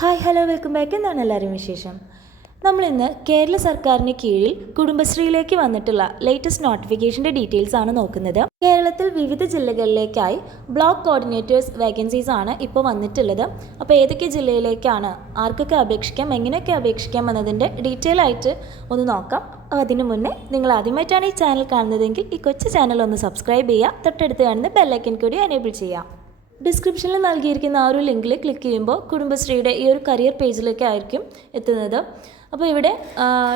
Hi hello welcome back. എന്നാണ് എല്ലാവരും വിശേഷം? നമ്മളിന്ന് കേരള സർക്കാരിന് കീഴിൽ കുടുംബശ്രീയിലേക്ക് വന്നിട്ടുള്ള ലേറ്റസ്റ്റ് നോട്ടിഫിക്കേഷൻ്റെ ഡീറ്റെയിൽസ് ആണ് നോക്കുന്നത്. കേരളത്തിൽ വിവിധ ജില്ലകളിലേക്കായി ബ്ലോക്ക് കോർഡിനേറ്റേഴ്സ് വേക്കൻസീസ് ആണ് ഇപ്പോൾ വന്നിട്ടുള്ളത്. അപ്പോൾ ഏതൊക്കെ ജില്ലയിലേക്കാണ്, ആർക്കൊക്കെ അപേക്ഷിക്കാം, എങ്ങനെയൊക്കെ അപേക്ഷിക്കാം എന്നതിൻ്റെ ഡീറ്റെയിൽ ആയിട്ട് ഒന്ന് നോക്കാം. അതിനു മുന്നേ നിങ്ങൾ ആദ്യമായിട്ടാണ് ഈ ചാനൽ കാണുന്നതെങ്കിൽ ഈ കൊച്ചു ചാനൽ ഒന്ന് സബ്സ്ക്രൈബ് ചെയ്യുക. തൊട്ടടുത്ത് കാണുന്ന ബെല്ലൈക്കൻ കൂടി എനേബിൾ ചെയ്യാം. ഡിസ്ക്രിപ്ഷനിൽ നൽകിയിരിക്കുന്ന ആ ഒരു ലിങ്കിൽ ക്ലിക്ക് ചെയ്യുമ്പോൾ കുടുംബശ്രീയുടെ ഈ ഒരു കരിയർ പേജിലേക്കായിരിക്കും എത്തുന്നത്. അപ്പോൾ ഇവിടെ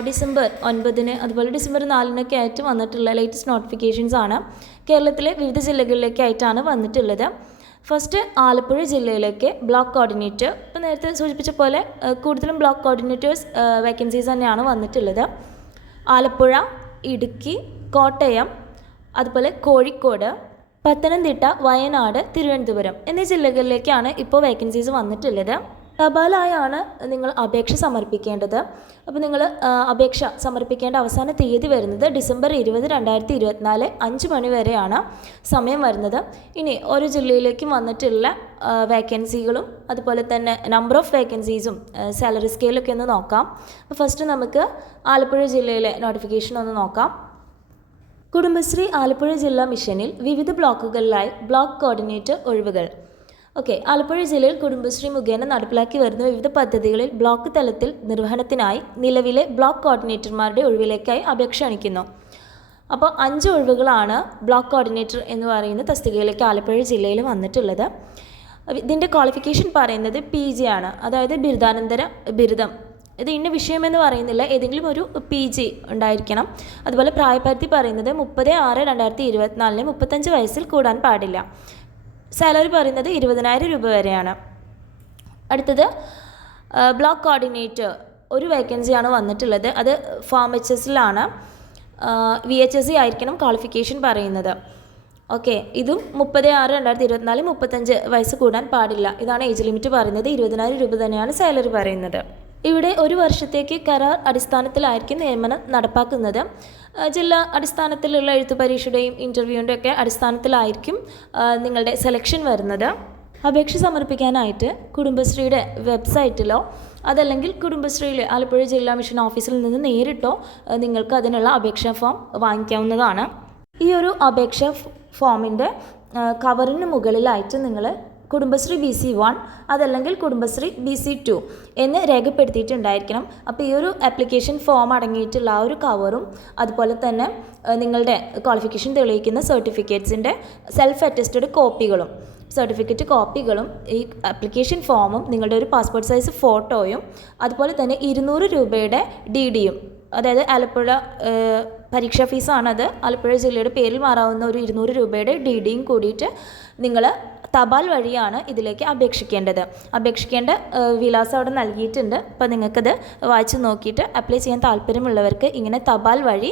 ഡിസംബർ 9 അതുപോലെ ഡിസംബർ 4 ആയിട്ട് വന്നിട്ടുള്ള ലേറ്റസ്റ്റ് നോട്ടിഫിക്കേഷൻസ് ആണ്. കേരളത്തിലെ വിവിധ ജില്ലകളിലേക്കായിട്ടാണ് വന്നിട്ടുള്ളത്. ഫസ്റ്റ് ആലപ്പുഴ ജില്ലയിലേക്ക് ബ്ലോക്ക് കോർഡിനേറ്റർ. ഇപ്പോൾ നേരത്തെ സൂചിപ്പിച്ച പോലെ കൂടുതലും ബ്ലോക്ക് കോർഡിനേറ്റേഴ്സ് വേക്കൻസീസ് തന്നെയാണ് വന്നിട്ടുള്ളത്. ആലപ്പുഴ, ഇടുക്കി, കോട്ടയം, അതുപോലെ കോഴിക്കോട്, പത്തനംതിട്ട, വയനാട്, തിരുവനന്തപുരം എന്നീ ജില്ലകളിലേക്കാണ് ഇപ്പോൾ വേക്കൻസീസ് വന്നിട്ടുള്ളത്. തപാലായാണ് നിങ്ങൾ അപേക്ഷ സമർപ്പിക്കേണ്ടത്. അപ്പോൾ നിങ്ങൾ അപേക്ഷ സമർപ്പിക്കേണ്ട അവസാന തീയതി വരുന്നത് ഡിസംബർ 20, 2024 5 മണി വരെയാണ് സമയം വരുന്നത്. ഇനി ഓരോ ജില്ലയിലേക്കും വന്നിട്ടുള്ള വേക്കൻസികളും അതുപോലെ തന്നെ നമ്പർ ഓഫ് വേക്കൻസീസും സാലറി സ്കെയിലൊക്കെ ഒന്ന് നോക്കാം. അപ്പോൾ ഫസ്റ്റ് നമുക്ക് ആലപ്പുഴ ജില്ലയിലെ നോട്ടിഫിക്കേഷൻ ഒന്ന് നോക്കാം. കുടുംബശ്രീ ആലപ്പുഴ ജില്ലാ മിഷനിൽ വിവിധ ബ്ലോക്കുകളിലായി ബ്ലോക്ക് കോർഡിനേറ്റർ ഒഴിവുകൾ. ആലപ്പുഴ ജില്ലയിൽ കുടുംബശ്രീ മുഖേന നടപ്പിലാക്കി വരുന്ന വിവിധ പദ്ധതികളിൽ ബ്ലോക്ക് തലത്തിൽ നിർവഹണത്തിനായി നിലവിലെ ബ്ലോക്ക് കോർഡിനേറ്റർമാരുടെ ഒഴിവിലേക്കായി അപേക്ഷ ക്ഷണിക്കുന്നു. അപ്പോൾ 5 ഒഴിവുകളാണ് ബ്ലോക്ക് കോർഡിനേറ്റർ എന്ന് പറയുന്ന തസ്തികയിലേക്ക് ആലപ്പുഴ ജില്ലയിൽ വന്നിട്ടുള്ളത്. ഇതിൻ്റെ ക്വാളിഫിക്കേഷൻ പറയുന്നത് PG ആണ്, അതായത് ബിരുദാനന്തര ബിരുദം. ഇത് ഇന്ന വിഷയമെന്ന് പറയുന്നില്ല, ഏതെങ്കിലും ഒരു PG ഉണ്ടായിരിക്കണം. അതുപോലെ പ്രായപരിധി പറയുന്നത് 30/6/2024 35 വയസ്സിൽ കൂടാൻ പാടില്ല. സാലറി പറയുന്നത് 20,000 രൂപ വരെയാണ്. അടുത്തത് ബ്ലോക്ക് കോർഡിനേറ്റർ ഒരു വേക്കൻസിയാണ് വന്നിട്ടുള്ളത്. അത് FARM-HSലാണ്. VHSC ആയിരിക്കണം ക്വാളിഫിക്കേഷൻ പറയുന്നത്. ഇതും 30/6/2024 35 വയസ്സ് കൂടാൻ പാടില്ല. ഇതാണ് ഏജ് ലിമിറ്റ് പറയുന്നത്. 20,000 രൂപ തന്നെയാണ് സാലറി പറയുന്നത്. ഇവിടെ 1 വർഷത്തേക്ക് കരാർ അടിസ്ഥാനത്തിലായിരിക്കും നിയമനം നടപ്പാക്കുന്നത്. ജില്ലാ അടിസ്ഥാനത്തിലുള്ള എഴുത്തു പരീക്ഷയുടെയും ഇൻ്റർവ്യൂവിൻ്റെ ഒക്കെ അടിസ്ഥാനത്തിലായിരിക്കും നിങ്ങളുടെ സെലക്ഷൻ വരുന്നത്. അപേക്ഷ സമർപ്പിക്കാനായിട്ട് കുടുംബശ്രീയുടെ വെബ്സൈറ്റിലോ അതല്ലെങ്കിൽ കുടുംബശ്രീയിലെ ആലപ്പുഴ ജില്ലാ മിഷൻ ഓഫീസിൽ നിന്ന് നേരിട്ടോ നിങ്ങൾക്ക് അതിനുള്ള അപേക്ഷാ ഫോം വാങ്ങിക്കാവുന്നതാണ്. ഈ ഒരു അപേക്ഷാ ഫോമിൻ്റെ കവറിന് മുകളിലായിട്ട് നിങ്ങൾ കുടുംബശ്രീ BC1 അതല്ലെങ്കിൽ കുടുംബശ്രീ BC2 എന്ന് രേഖപ്പെടുത്തിയിട്ടുണ്ടായിരിക്കണം. അപ്പോൾ ഈ ഒരു ആപ്ലിക്കേഷൻ ഫോം അടങ്ങിയിട്ടുള്ള ആ ഒരു കവറും അതുപോലെ തന്നെ നിങ്ങളുടെ ക്വാളിഫിക്കേഷൻ തെളിയിക്കുന്ന സർട്ടിഫിക്കറ്റ്സിൻ്റെ സെൽഫ് അറ്റസ്റ്റഡ് കോപ്പികളും സർട്ടിഫിക്കറ്റ് കോപ്പികളും ഈ ആപ്ലിക്കേഷൻ ഫോമും നിങ്ങളുടെ ഒരു പാസ്പോർട്ട് സൈസ് ഫോട്ടോയും അതുപോലെ തന്നെ 200 രൂപയുടെ DDയും, അതായത് ആലപ്പുഴ പരീക്ഷാ ഫീസാണത്, ആലപ്പുഴ ജില്ലയുടെ പേരിൽ മാറാവുന്ന ഒരു 200 രൂപയുടെ DDയും കൂടിയിട്ട് നിങ്ങൾ തപാൽ വഴിയാണ് ഇതിലേക്ക് അപേക്ഷിക്കേണ്ടത്. അപേക്ഷിക്കേണ്ട വിലാസം അവിടെ നൽകിയിട്ടുണ്ട്. അപ്പോൾ നിങ്ങൾക്കത് വായിച്ച് നോക്കിയിട്ട് അപ്ലൈ ചെയ്യാൻ താല്പര്യമുള്ളവർക്ക് ഇങ്ങനെ തപാൽ വഴി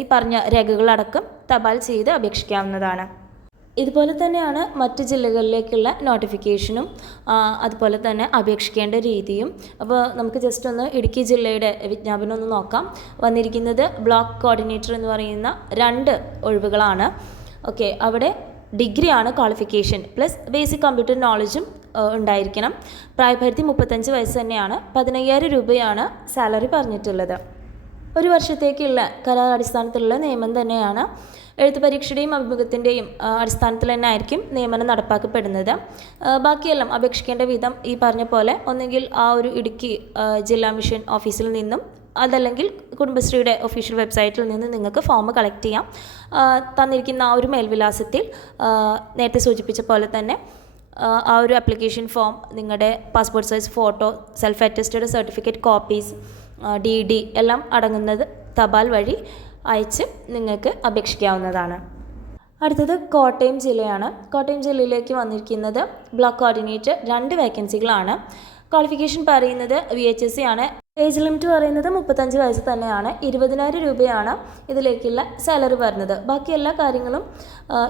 ഈ പറഞ്ഞ രേഖകളടക്കം തപാൽ ചെയ്ത് അപേക്ഷിക്കാവുന്നതാണ്. ഇതുപോലെ തന്നെയാണ് മറ്റ് ജില്ലകളിലേക്കുള്ള നോട്ടിഫിക്കേഷനും അതുപോലെ തന്നെ അപേക്ഷിക്കേണ്ട രീതിയും. അപ്പോൾ നമുക്ക് ജസ്റ്റ് ഒന്ന് ഇടുക്കി ജില്ലയുടെ വിജ്ഞാപനം ഒന്ന് നോക്കാം. വന്നിരിക്കുന്നത് ബ്ലോക്ക് കോർഡിനേറ്റർ എന്ന് പറയുന്ന 2 ഒഴിവുകളാണ്. അവിടെ ഡിഗ്രിയാണ് ക്വാളിഫിക്കേഷൻ പ്ലസ് ബേസിക് കമ്പ്യൂട്ടർ നോളജും ഉണ്ടായിരിക്കണം. പ്രായപരിധി 35 വയസ്സ് തന്നെയാണ്. 15,000 രൂപയാണ് സാലറി പറഞ്ഞിട്ടുള്ളത്. 1 വർഷത്തേക്കുള്ള കരാർ അടിസ്ഥാനത്തിലുള്ള നിയമനം തന്നെയാണ്. എഴുത്ത് പരീക്ഷയുടെയും അഭിമുഖത്തിൻ്റെയും അടിസ്ഥാനത്തിൽ തന്നെ ആയിരിക്കും നിയമനം നടപ്പാക്കപ്പെടുന്നത്. ബാക്കിയെല്ലാം അപേക്ഷിക്കേണ്ട വിധം ഈ പറഞ്ഞ പോലെ ഒന്നെങ്കിൽ ആ ഒരു ഇടുക്കി ജില്ലാ മിഷൻ ഓഫീസിൽ നിന്നും അതല്ലെങ്കിൽ കുടുംബശ്രീയുടെ ഒഫീഷ്യൽ വെബ്സൈറ്റിൽ നിന്ന് നിങ്ങൾക്ക് ഫോം കളക്ട് ചെയ്യാം. തന്നിരിക്കുന്ന ആ ഒരു മേൽവിലാസത്തിൽ നേരത്തെ സൂചിപ്പിച്ച പോലെ തന്നെ ആ ഒരു ആപ്ലിക്കേഷൻ ഫോം, നിങ്ങളുടെ passport size photo, self attested certificate copies, DD എല്ലാം അടങ്ങുന്നത് തപാൽ വഴി അയച്ച് നിങ്ങൾക്ക് അപേക്ഷിക്കാവുന്നതാണ്. അടുത്തത് കോട്ടയം ജില്ലയാണ്. കോട്ടയം ജില്ലയിലേക്ക് വന്നിരിക്കുന്നത് ബ്ലോക്ക് കോർഡിനേറ്റർ 2 വേക്കൻസികളാണ്. ക്വാളിഫിക്കേഷൻ പറയുന്നത് VHSC ആണ്. ഏജ് ലിമിറ്റ് പറയുന്നത് 35 വയസ്സ് തന്നെയാണ്. 20,000 രൂപയാണ് ഇതിലേക്കുള്ള സാലറി വരുന്നത്. ബാക്കി എല്ലാ കാര്യങ്ങളും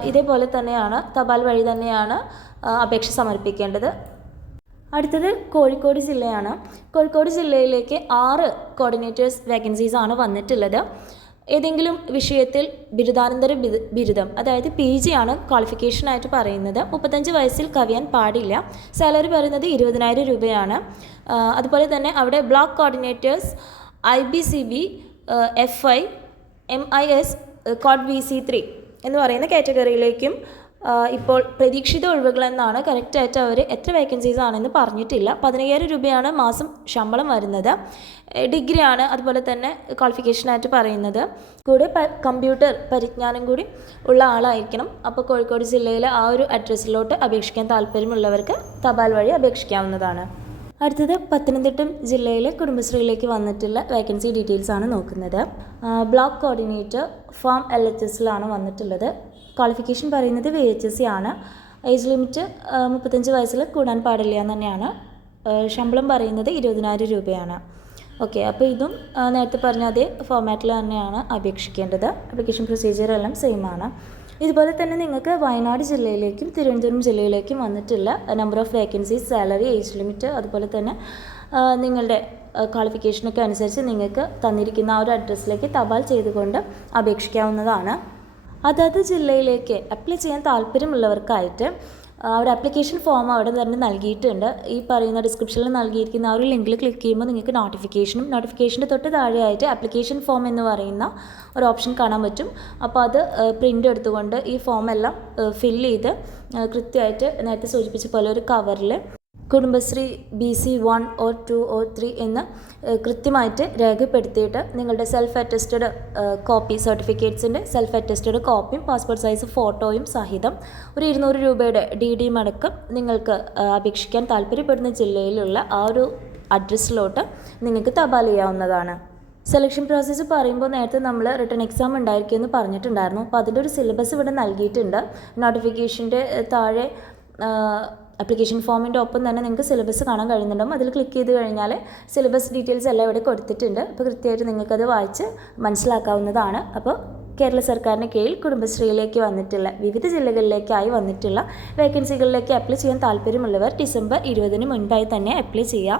ഇതേപോലെ തന്നെയാണ്, തപാൽ വഴി തന്നെയാണ് അപേക്ഷ സമർപ്പിക്കേണ്ടത്. അടുത്തത് കോഴിക്കോട് ജില്ലയാണ്. കോഴിക്കോട് ജില്ലയിലേക്ക് 6 കോർഡിനേറ്റേഴ്സ് വേക്കൻസീസ് ആണ് വന്നിട്ടുള്ളത്. ഏതെങ്കിലും വിഷയത്തിൽ ബിരുദാനന്തര ബിരുദം, അതായത് PG ആണ് ക്വാളിഫിക്കേഷനായിട്ട് പറയുന്നത്. 35 വയസ്സിൽ കവിയാൻ പാടില്ല. സാലറി പറയുന്നത് 20,000 രൂപയാണ്. അതുപോലെ തന്നെ അവിടെ block coordinators, IBCB, FI, MIS, code VC3 എന്ന് പറയുന്ന കാറ്റഗറിയിലേക്കും ഇപ്പോൾ പ്രതീക്ഷിത ഒഴിവുകളെന്നാണ്. കറക്റ്റായിട്ട് അവർ എത്ര വേക്കൻസീസ് ആണെന്ന് പറഞ്ഞിട്ടില്ല. 15,000 രൂപയാണ് മാസം ശമ്പളം വരുന്നത്. ഡിഗ്രിയാണ് അതുപോലെ തന്നെ ക്വാളിഫിക്കേഷനായിട്ട് പറയുന്നത്. കൂടെ കമ്പ്യൂട്ടർ പരിജ്ഞാനം കൂടി ഉള്ള ആളായിരിക്കണം. അപ്പോൾ കോഴിക്കോട് ജില്ലയിലെ ആ ഒരു അഡ്രസ്സിലോട്ട് അപേക്ഷിക്കാൻ താല്പര്യമുള്ളവർക്ക് തപാൽ വഴി അപേക്ഷിക്കാവുന്നതാണ്. അടുത്തത് പത്തനംതിട്ട ജില്ലയിലെ കുടുംബശ്രീയിലേക്ക് വന്നിട്ടുള്ള വേക്കൻസി ഡീറ്റെയിൽസ് ആണ് നോക്കുന്നത്. ബ്ലോക്ക് കോർഡിനേറ്റർ ഫാം LHSലാണ് വന്നിട്ടുള്ളത്. ക്വാളിഫിക്കേഷൻ പറയുന്നത് VHSC ആണ്. ഏജ് ലിമിറ്റ് 35 വയസ്സിൽ കൂടാൻ പാടില്ല എന്ന് തന്നെയാണ്. ശമ്പളം പറയുന്നത് 20,000 രൂപയാണ്. ഓക്കെ, അപ്പോൾ ഇതും നേരത്തെ പറഞ്ഞ അതേ ഫോമാറ്റിൽ തന്നെയാണ് അപേക്ഷിക്കേണ്ടത്. ആപ്ലിക്കേഷൻ പ്രൊസീജിയർ എല്ലാം സെയിം ആണ്. ഇതുപോലെ തന്നെ നിങ്ങൾക്ക് വയനാട് ജില്ലയിലേക്കും തിരുവനന്തപുരം ജില്ലയിലേക്കും വന്നിട്ടുള്ള number of vacancies, salary, age limit, അതുപോലെ തന്നെ നിങ്ങളുടെ ക്വാളിഫിക്കേഷനൊക്കെ അനുസരിച്ച് നിങ്ങൾക്ക് തന്നിരിക്കുന്ന ആ ഒരു അഡ്രസ്സിലേക്ക് തപാൽ ചെയ്തുകൊണ്ട് അപേക്ഷിക്കാവുന്നതാണ്. അതത് ജില്ലയിലേക്ക് അപ്ലൈ ചെയ്യാൻ താല്പര്യമുള്ളവർക്കായിട്ട് ഒരു ആപ്ലിക്കേഷൻ ഫോം അവിടെ തന്നെ നൽകിയിട്ടുണ്ട്. ഈ പറയുന്ന ഡിസ്ക്രിപ്ഷനിൽ നൽകിയിരിക്കുന്ന ആ ഒരു ലിങ്കിൽ ക്ലിക്ക് ചെയ്യുമ്പോൾ നിങ്ങൾക്ക് നോട്ടിഫിക്കേഷൻ്റെ തൊട്ട് താഴെയായിട്ട് ആപ്ലിക്കേഷൻ ഫോം എന്ന് പറയുന്ന ഒരു ഓപ്ഷൻ കാണാൻ പറ്റും. അപ്പോൾ അത് പ്രിൻ്റ് എടുത്തുകൊണ്ട് ഈ ഫോം എല്ലാം ഫില്ല് ചെയ്ത് കൃത്യമായിട്ട് നേരത്തെ സൂചിപ്പിച്ച പോലെ ഒരു കവറിൽ കുടുംബശ്രീ BC 1 or 2 or 3 എന്ന് കൃത്യമായിട്ട് രേഖപ്പെടുത്തിയിട്ട് നിങ്ങളുടെ സെൽഫ് അറ്റസ്റ്റഡ് കോപ്പി, സർട്ടിഫിക്കറ്റ്സിൻ്റെ സെൽഫ് അറ്റസ്റ്റഡ് കോപ്പിയും പാസ്പോർട്ട് സൈസ് ഫോട്ടോയും സഹിതം ഒരു 200 രൂപയുടെ DD അടക്കം നിങ്ങൾക്ക് അപേക്ഷിക്കാൻ താല്പര്യപ്പെടുന്ന ജില്ലയിലുള്ള ആ ഒരു അഡ്രസ്സിലോട്ട് നിങ്ങൾക്ക് തപാൽ ചെയ്യാവുന്നതാണ്. സെലക്ഷൻ പ്രോസസ്സ് പറയുമ്പോൾ നേരത്തെ നമ്മൾ റിട്ടൺ എക്സാം ഉണ്ടായിരിക്കുമെന്ന് പറഞ്ഞിട്ടുണ്ടായിരുന്നു. അപ്പോൾ അതിൻ്റെ ഒരു സിലബസ് ഇവിടെ നൽകിയിട്ടുണ്ട്. നോട്ടിഫിക്കേഷൻ്റെ താഴെ ആപ്ലിക്കേഷൻ ഫോമിൻ്റെ ഒപ്പം തന്നെ നിങ്ങൾക്ക് സിലബസ് കാണാൻ കഴിയുന്നുണ്ടാകും. അതിൽ ക്ലിക്ക് ചെയ്ത് കഴിഞ്ഞാൽ സിലബസ് ഡീറ്റെയിൽസ് എല്ലാം ഇവിടെ കൊടുത്തിട്ടുണ്ട്. അപ്പോൾ കൃത്യമായിട്ട് നിങ്ങൾക്കത് വായിച്ച് മനസ്സിലാക്കാവുന്നതാണ്. അപ്പോൾ കേരള സർക്കാരിൻ്റെ കീഴിൽ കുടുംബശ്രീയിലേക്ക് വന്നിട്ടുള്ള വിവിധ ജില്ലകളിലേക്കായി വന്നിട്ടുള്ള വേക്കൻസികളിലേക്ക് അപ്ലൈ ചെയ്യാൻ താല്പര്യമുള്ളവർ ഡിസംബർ 20 മുൻപായി തന്നെ അപ്ലൈ ചെയ്യുക.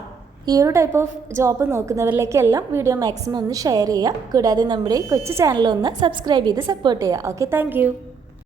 ഈ ഒരു ടൈപ്പ് ഓഫ് ജോബ് നോക്കുന്നവരിലേക്കെല്ലാം വീഡിയോ മാക്സിമം ഒന്ന് ഷെയർ ചെയ്യുക. കൂടാതെ നമ്മുടെ കൊച്ചു ചാനൽ ഒന്ന് സബ്സ്ക്രൈബ് ചെയ്ത് സപ്പോർട്ട് ചെയ്യുക. Okay, thank